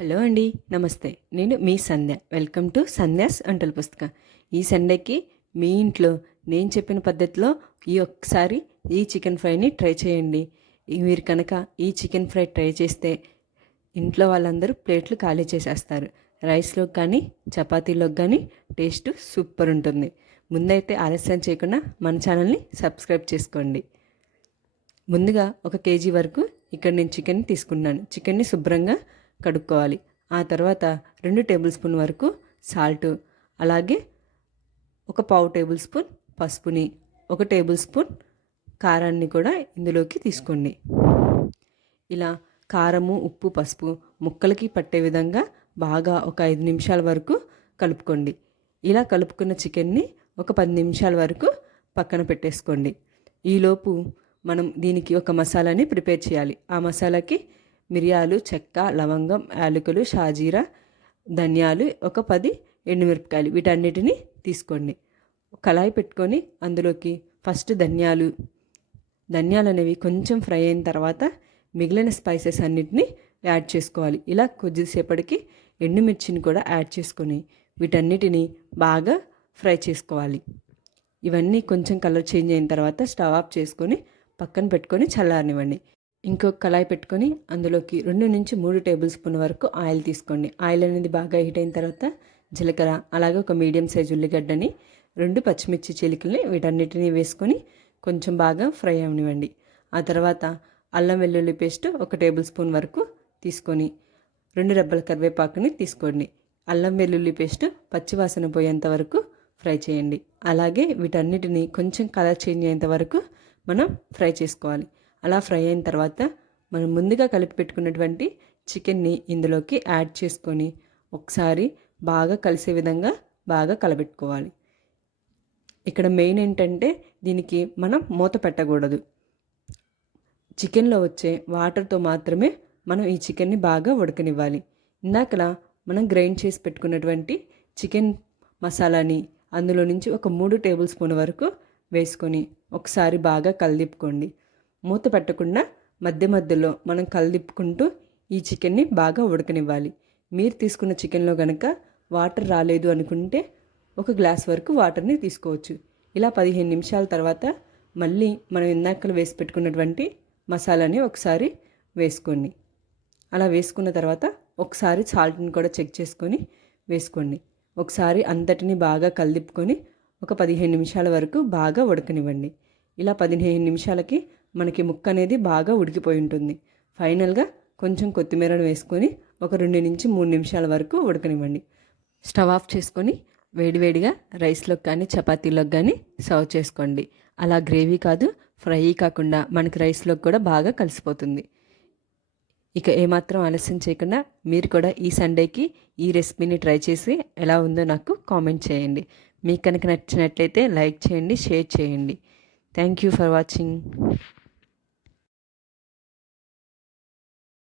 Hello అండి నమస్తే. నేను మీ సంధ్య. వెల్కమ్ టు సంధ్యాస్ వంటల పుస్తకం. ఈ సండేకి మీ ఇంట్లో నేను చెప్పిన పద్ధతిలో ఈ ఒక్కసారి ఈ చికెన్ ఫ్రైని ట్రై చేయండి. మీరు కనుక ఈ చికెన్ ఫ్రై ట్రై చేస్తే ఇంట్లో వాళ్ళందరూ ప్లేట్లు ఖాళీ చేసేస్తారు. రైస్లో కానీ చపాతీలోకి కానీ టేస్ట్ సూపర్ ఉంటుంది. ముందైతే ఆలస్యం చేయకుండా మన ఛానల్ని సబ్స్క్రైబ్ చేసుకోండి. ముందుగా ఒక కేజీ వరకు ఇక్కడ నేను చికెన్ తీసుకున్నాను. చికెన్ని శుభ్రంగా కడుక్కోవాలి. ఆ తర్వాత రెండు టేబుల్ స్పూన్ వరకు సాల్ట్. అలాగే ఒక పావు టేబుల్ స్పూన్ పసుపుని ఒక టేబుల్ స్పూన్ కారాన్ని కూడా ఇందులోకి తీసుకోండి. ఇలా కారము ఉప్పు పసుపు ముక్కలకి పట్టే విధంగా బాగా ఒక ఐదు నిమిషాల వరకు కలుపుకోండి. ఇలా కలుపుకున్న చికెన్ని ఒక పది నిమిషాల వరకు పక్కన పెట్టేసుకోండి. ఈలోపు మనం దీనికి ఒక మసాలాని ప్రిపేర్ చేయాలి. ఆ మసాలాకి మిరియాలు చెక్క లవంగం యాలకులు షాజీరా ధనియాలు ఒక పది ఎండుమిరపకాయలు. వీటన్నిటిని తీసుకోండి. కళాయి పెట్టుకొని అందులోకి ఫస్ట్ ధనియాలు. ధనియాలు అనేవి కొంచెం ఫ్రై అయిన తర్వాత మిగిలిన స్పైసెస్ అన్నిటిని యాడ్ చేసుకోవాలి. ఇలా కొద్దిసేపటికి ఎండుమిర్చిని కూడా యాడ్ చేసుకొని వీటన్నిటిని బాగా ఫ్రై చేసుకోవాలి. ఇవన్నీ కొంచెం కలర్ చేంజ్ అయిన తర్వాత స్టవ్ ఆఫ్ చేసుకొని పక్కన పెట్టుకొని చల్లారనివ్వండి. ఇంకొక కళాయి పెట్టుకొని అందులోకి రెండు నుంచి మూడు టేబుల్ స్పూన్ వరకు ఆయిల్ తీసుకోండి. ఆయిల్ అనేది బాగా హీట్ అయిన తర్వాత జీలకర్ర అలాగే ఒక మీడియం సైజ్ ఉల్లిగడ్డని రెండు పచ్చిమిర్చి చిలికల్ని వీటన్నిటిని వేసుకొని కొంచెం బాగా ఫ్రై అవనివ్వండి. ఆ తర్వాత అల్లం వెల్లుల్లి పేస్ట్ ఒక టేబుల్ స్పూన్ వరకు తీసుకొని రెండు రెబ్బల కరివేపాకుని తీసుకోండి. అల్లం వెల్లుల్లి పేస్ట్ పచ్చివాసన పోయేంత వరకు ఫ్రై చేయండి. అలాగే వీటన్నిటిని కొంచెం కలర్ చేంజ్ అయ్యేంత వరకు మనం ఫ్రై చేసుకోవాలి. అలా ఫ్రై అయిన తర్వాత మనం ముందుగా కలిపి పెట్టుకున్నటువంటి చికెన్ని ఇందులోకి యాడ్ చేసుకొని ఒకసారి బాగా కలిసే విధంగా బాగా కలబెట్టుకోవాలి. ఇక్కడ మెయిన్ ఏంటంటే దీనికి మనం మూత పెట్టకూడదు. చికెన్లో వచ్చే వాటర్తో మాత్రమే మనం ఈ చికెన్ని బాగా ఉడకనివ్వాలి. ఇందాకలా మనం గ్రైండ్ చేసి పెట్టుకున్నటువంటి చికెన్ మసాలాని అందులో నుంచి ఒక మూడు టేబుల్ స్పూన్ వరకు వేసుకొని ఒకసారి బాగా కలిదిప్పుకోండి. మూత పెట్టకుండా మధ్య మధ్యలో మనం కలిదిప్పుకుంటూ ఈ చికెన్ని బాగా ఉడకనివ్వాలి. మీరు తీసుకున్న చికెన్లో కనుక వాటర్ రాలేదు అనుకుంటే ఒక గ్లాస్ వరకు వాటర్ని తీసుకోవచ్చు. ఇలా పదిహేను నిమిషాల తర్వాత మళ్ళీ మనం ఇందాకలు వేసి పెట్టుకున్నటువంటి మసాలాని ఒకసారి వేసుకోండి. అలా వేసుకున్న తర్వాత ఒకసారి సాల్ట్ని కూడా చెక్ చేసుకొని వేసుకోండి. ఒకసారి అంతటిని బాగా కలిదిప్పుకొని ఒక పదిహేను నిమిషాల వరకు బాగా ఉడకనివ్వండి. ఇలా పదిహేను నిమిషాలకి మనకి ముక్క అనేది బాగా ఉడికిపోయి ఉంటుంది. ఫైనల్గా కొంచెం కొత్తిమీరను వేసుకొని ఒక రెండు నుంచి మూడు నిమిషాల వరకు ఉడకనివ్వండి. స్టవ్ ఆఫ్ చేసుకొని వేడివేడిగా రైస్లోకి కానీ చపాతీలోకి కానీ సర్వ్ చేసుకోండి. అలా గ్రేవీ కాదు ఫ్రై కాకుండా మనకి రైస్లోకి కూడా బాగా కలిసిపోతుంది. ఇక ఏమాత్రం ఆలస్యం చేయకుండా మీరు కూడా ఈ సండేకి ఈ రెసిపీని ట్రై చేసి ఎలా ఉందో నాకు కామెంట్ చేయండి. మీకు కనుక నచ్చినట్లయితే లైక్ చేయండి షేర్ చేయండి. Thank you for watching